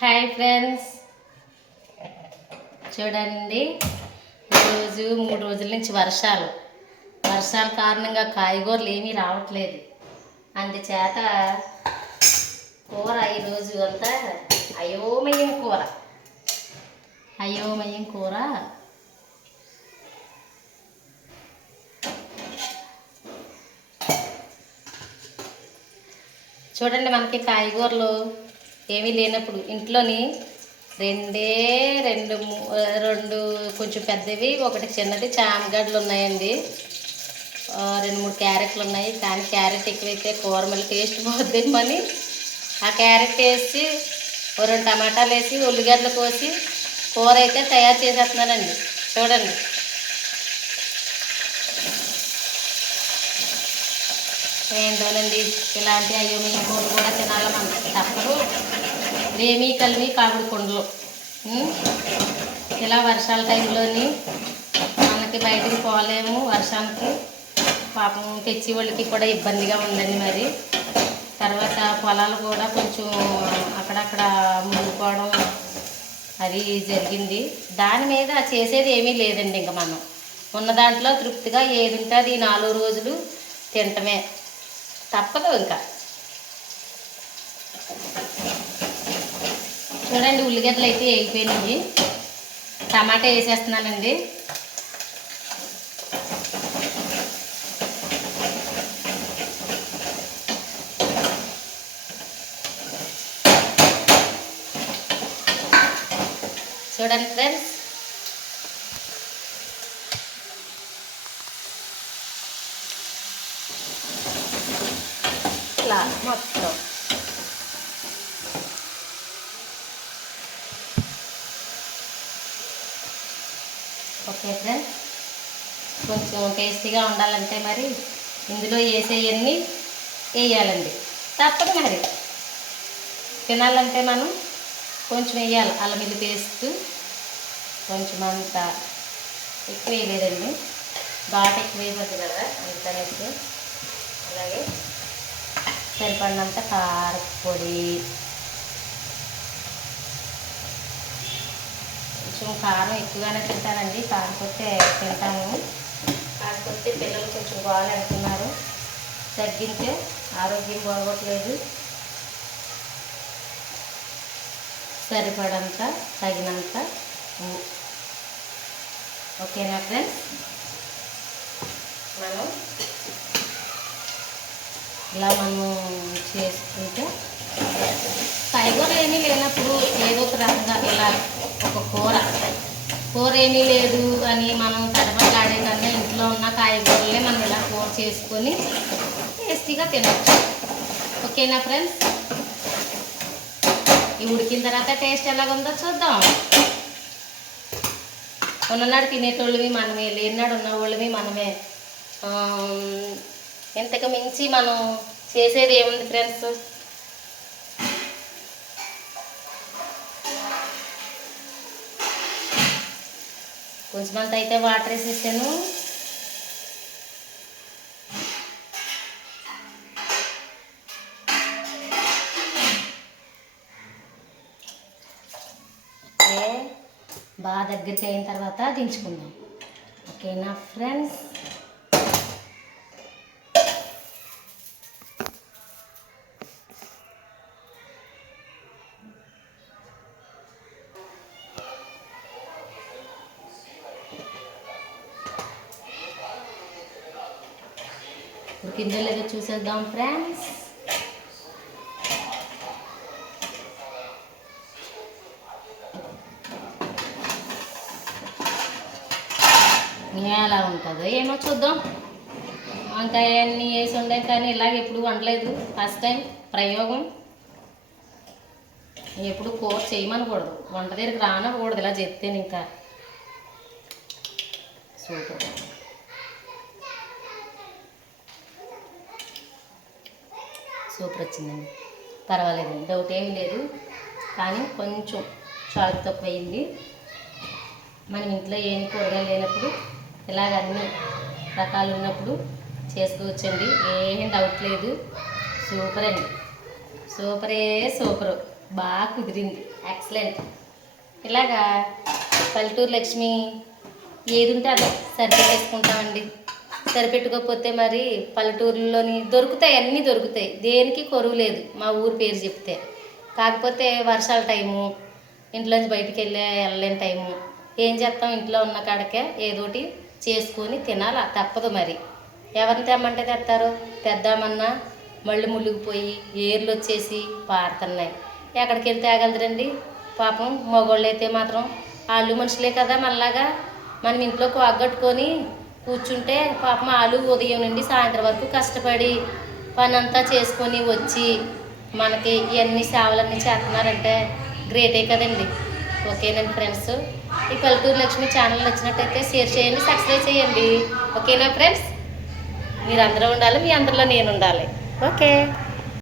Hi friends, చూడండి ఈరోజు 3 రోజుల నుంచి వర్షాల కారణంగా కాయగూరలు ఏమీ రావట్లేదు. అందుచేత కూర ఈరోజు అంతా అయోమయం కూర చూడండి. మనకి కాయగూరలు ఏమీ లేనప్పుడు ఇంట్లోని రెండు కొంచెం పెద్దవి, ఒకటి చిన్నది చామగడ్డలు ఉన్నాయండి. 2-3 క్యారెట్లు ఉన్నాయి. కానీ క్యారెట్ ఎక్కువైతే కూర మళ్ళీ టేస్ట్ పోద్దేమని ఆ క్యారెట్ వేసి 2 టమాటాలు వేసి ఉల్లిగడ్డలు కోసి కూర అయితే తయారు చేసేస్తున్నానండి. చూడండి, ఏంటోనండి, ఇలాంటి అయోమయ కూరలు కూడా తినాలి మనకి తప్పదు. లేమి కలిమి కాకుడు కొండలు. ఇలా వర్షాల టైంలోని మనకి బయటికి పోలేము. వర్షానికి పాపం తెచ్చి వాళ్ళకి కూడా ఇబ్బందిగా ఉందండి. మరి తర్వాత పొలాలు కూడా కొంచెం అక్కడక్కడ మునిగిపోవడం అది జరిగింది. దాని మీద చేసేది ఏమీ లేదండి. ఇంకా మనం ఉన్న దాంట్లో తృప్తిగా ఏది ఉంటే అది 4 రోజులు తింటమే, తప్పదు. ఇంకా చూడండి, ఉల్లిగడ్డలు అయితే వేగిపోయినాయి. టమాటా వేసేస్తున్నానండి. చూడండి ఫ్రెండ్స్, ఇట్లా మొత్తం ఓకే ఫ్రెండ్స్. కొంచెం టేస్టీగా ఉండాలంటే మరి ఇందులో వేసేవన్నీ వేయాలండి, తప్పదు. మరి తినాలంటే మనం కొంచెం వేయాలి. అల్లం వెల్లుల్లి పేస్ట్ కొంచెం అంత ఎక్కువ వేయలేదండి, ఘాటు ఎక్కువ వేయవద్దు కదా అందుకనేసి. అలాగే సరిపడినంత కారపొడి, కొంచెం కారం ఎక్కువగానే తింటానండి. కాకపోతే తింటాను, కాకపోతే పిల్లలు కొంచెం బాగా అంటున్నారు. తగ్గించే ఆరోగ్యం బాగోట్లేదు. సరిపడంత తగినంత ఓకేనా ఫ్రెండ్స్. ఇలా మనం చేసుకుంటే కాయగూరలు ఏమీ లేనప్పుడు ఏదో ఒక రకంగా ఇలా ఒక కూర ఏమీ లేదు అని మనం తడపలాడే కన్నా ఇంట్లో ఉన్న కాయగూరలే మనం ఇలా కూర చేసుకొని టేస్టీగా తినచ్చు. ఓకేనా ఫ్రెండ్స్. ఈ ఉడికిన తర్వాత టేస్ట్ ఎలాగుందో చూద్దాం. ఉన్ననాడు తినేటోళ్ళవి మనమే, లేనాడు ఉన్న వాళ్ళవి మనమే. ఇంతకు మించి మనం చేసేది ఏముంది ఫ్రెండ్స్. కొంచెమంత అయితే వాటర్ వేసేసాను. బాగా దగ్గరికి అయిన తర్వాత దించుకుందాం. ఓకేనా ఫ్రెండ్స్. ఉడికిందో లేదో చూసేద్దాం ఫ్రెండ్స్. ఎలా ఉంటుందో ఏమో చూద్దాం. వంకాయ అన్నీ వేసి ఉండే కానీ ఇలాగ ఎప్పుడు వండలేదు. ఫస్ట్ టైం ప్రయోగం. ఎప్పుడు కూర చేయమనకూడదు, వంట దగ్గరికి రానకూడదు. ఇలా చెప్తేనే ఇంకా సూపర్ వచ్చిందండి. పర్వాలేదండి, డౌట్ ఏమీ లేదు. కానీ కొంచెం సాల్ట్ తక్కువ అయింది. మనం ఇంట్లో ఏమి కూరగాయలు లేనప్పుడు ఇలాగ అన్ని రకాలు ఉన్నప్పుడు చేసుకోవచ్చండి, ఏం డౌట్ లేదు. సూపర్ అండి, సూపరే సూపరు. బాగా కుదిరింది, ఎక్సలెంట్. ఇలాగా పల్లెటూరు లక్ష్మి ఏది ఉంటే అదే సరిపెట్టేసుకుంటామండి. సరిపెట్టుకోకపోతే మరి పల్లెటూరులోని దొరుకుతాయి, అన్నీ దొరుకుతాయి, దేనికి కొరువు లేదు మా ఊరు పేరు చెప్తే. కాకపోతే వర్షాల టైము, ఇంట్లోంచి బయటికి వెళ్ళలేని టైము, ఏం చేస్తాం, ఇంట్లో ఉన్న కాడకే ఏదోటి చేసుకొని తినాలి, తప్పదు. మరి ఎవరిని తెమ్మంటే తెస్తారు, తెద్దామన్నా మళ్ళు ముళ్ళుకుపోయి ఏర్లు వచ్చేసి పారుతున్నాయి. ఎక్కడికి వెళ్తే ఆగలదురండి. పాపం మగవాళ్ళు అయితే మాత్రం వాళ్ళు మనుషులే కదా, మనలాగా మనం ఇంట్లో కోగట్టుకొని కూర్చుంటే పాపం వాళ్ళు ఉదయం నుండి సాయంత్రం వరకు కష్టపడి పనంతా చేసుకొని వచ్చి మనకి ఇవన్నీ సేవలన్నీ చేస్తున్నారంటే గ్రేటే కదండి. ఓకేనండి ఫ్రెండ్స్, ఈ పల్లెటూరు లక్ష్మి ఛానల్ నచ్చినట్టయితే షేర్ చేయండి, సబ్స్క్రైబ్ చేయండి. ఓకేనా ఫ్రెండ్స్, మీరు అందరూ ఉండాలి, మీ అందరిలో నేను ఉండాలి. ఓకే.